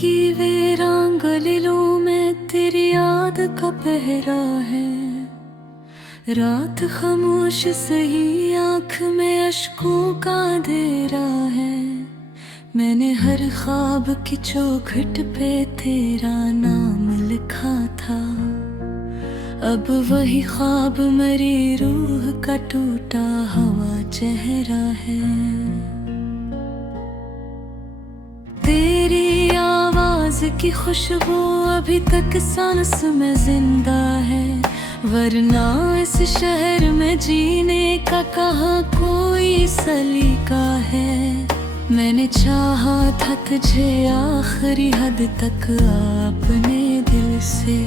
की वीरान गलियों में तेरी याद का पहरा है। रात खामोश सही, आँख में अश्कों का अंधेरा है। मैंने हर ख्वाब की चौखट पे तेरा नाम लिखा था। अब वही ख्वाब मेरी रूह का टूटा हुआ चेहरा है। तेरी आवाज की खुशबू अभी तक सांस में जिंदा है। वरना इस शहर में जीने का कहाँ कोई सलीका है। मैंने चाहा था तुझे आखिरी हद तक अपने दिल से,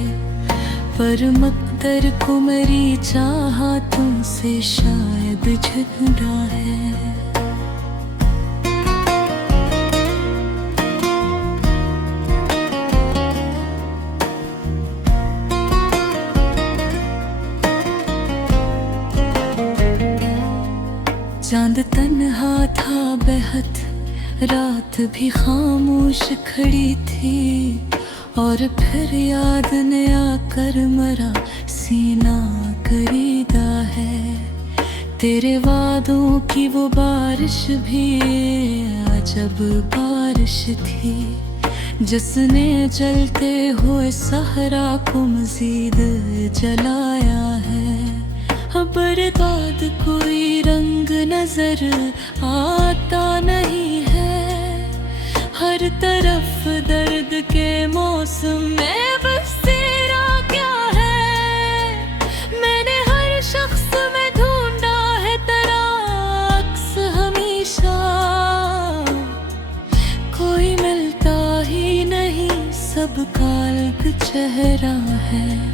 पर मकदर को मेरी चाहा तुमसे शायद जुदा है। चांद तन्हा था बेहद, रात भी खामोश खड़ी थी। और फिर याद ने आकर मरा सीना करीदा है। तेरे वादों की वो बारिश भी अजब बारिश थी, जिसने जलते हुए सहरा को मजीद जलाया है। बर्बाद कोई रंग नजर आता नहीं है। हर तरफ दर्द के मौसम में बस तेरा क्या है। मैंने हर शख्स में ढूंढा है तेरा अक्स हमेशा, कोई मिलता ही नहीं, सबका अलग चेहरा है।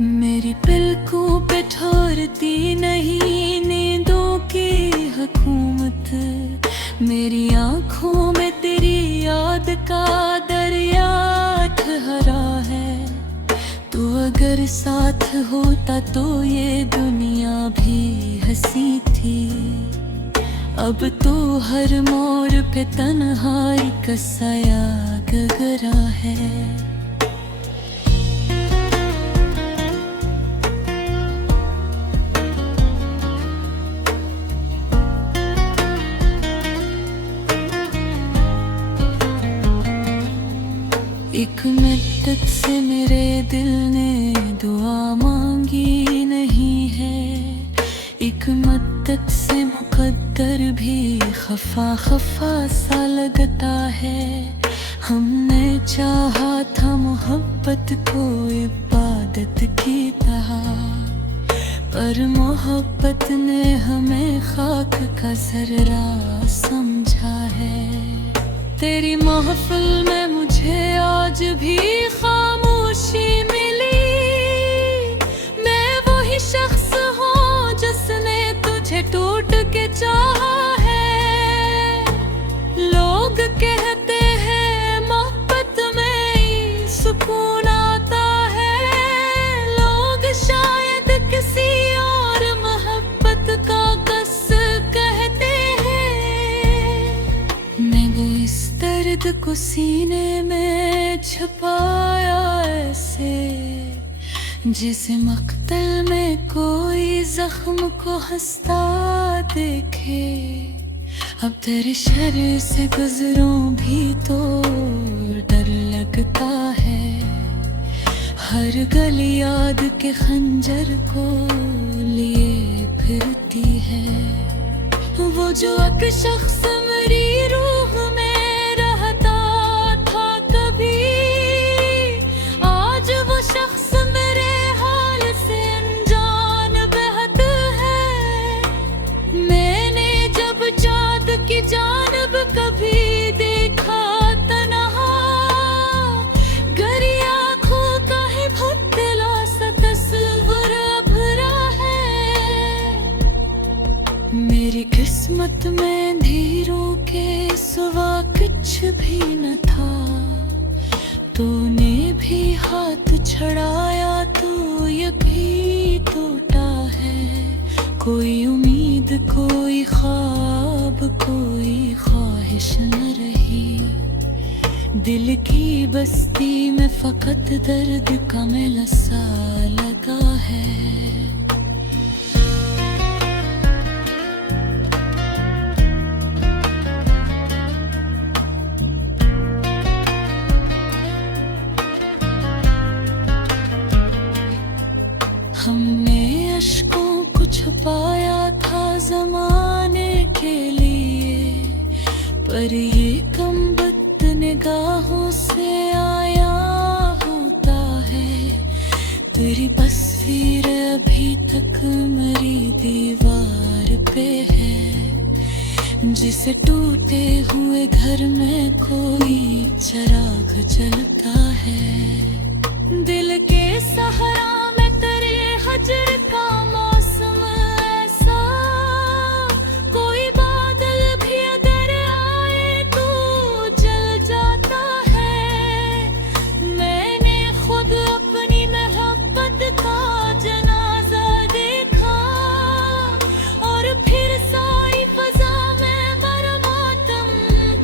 मेरी पलकों पे ठहरती नहीं नींदों की हुकूमत। मेरी आँखों में तेरी याद का दरिया ठहरा है। तू अगर साथ होता तो ये दुनिया भी हंसी थी। अब तो हर मोड़ पे तन्हाई का साया गगरा है। एक मद्दत से मेरे दिल ने दुआ मांगी नहीं है। एक मद्दत से मुकद्दर भी खफा खफा सा लगता है। हमने चाहा था मोहब्बत को इबादत की तरह, पर मोहब्बत ने हमें खाक का जर्रा समझा है। तेरी महफिल में मुझे आज भी खामोशी मिली। मैं वही शख्स हूँ जिसने तुझे टूट के चाहा है। लोग कहते हैं मोहब्बत में ही सुकून आता है। लोग शायद किसी और मोहब्बत का कस कहते हैं। मैं वो इस दर्द को सीने में छुपाया ऐसे, जिसे मक्तल में कोई जख्म को हंसता देखे। अब तेरे शर से गुजरूं भी तो डर लगता है। हर गली याद के खंजर को लिए फिरती है। वो जो एक शख्स मेरी रूह में शख्स मेरे हाल से अनजान बेहद है। मैंने जब चाँद की जानब कभी देखा तन्हा, गरी आँखों का ही भुतला सा तस्वीर अभरा है। मेरी किस्मत में अंधेरों के सिवा कुछ भी न था। तूने भी हाथ छड़ाया तो ये भी टूटा है। कोई उम्मीद, कोई ख्वाब, कोई ख्वाहिश न रही। दिल की बस्ती में फकत दर्द का मेला सा लगा है। हमने अश्कों को छुपाया था ज़माने के लिए, पर ये कमबख्त निगाहों से आया होता है। तेरी तस्वीर अभी तक मेरी दीवार पे है, जिसे टूटे हुए घर में कोई चिराग जलता है। दिल के सहारा में तेरे हजर का मौसम ऐसा, कोई बादल भी अगर आए तो जल जाता है। मैंने खुद अपनी मोहब्बत का जनाजा देखा, और फिर सारी फजा में बरमातम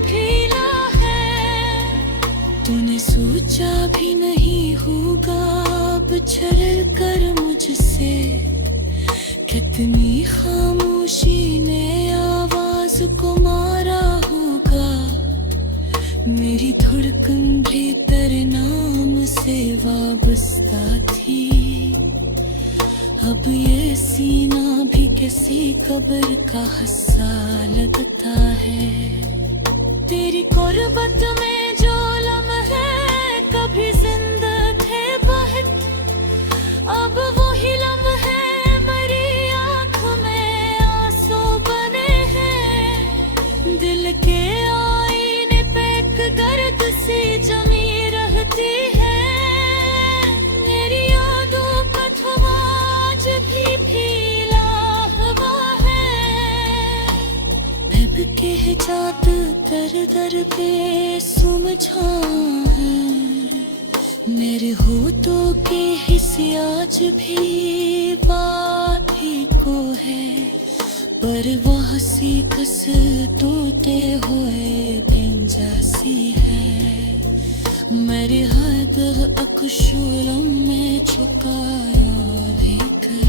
फैला है। तूने सोचा भी नहीं होगा बिछड़ कर मुझसे, कितनी खामोशी ने आवाज को मारा होगा। मेरी धड़कन भी तेरे नाम से वाबस्ता थी, अब ये सीना भी किसी कब्र का हिस्सा लगता है। तेरी कुर्बत में जो लम्हे कभी जिंदा थे बहुत, अब वही लम्हे मेरी आँख में आंसू बने हैं। दिल के आईने पे एक गर्द सी जमी रहती है, मेरी यादों का धुआं आज भी फैला हुआ है। अब के जात दर दर पे सुलझा है, मेरे होठों के हिस्से आज भी बात ही को है, पर वह सी कस टूटे हुए दिन जैसी है। मेरे हर दिल अकशुलम में छुपाया भी कर।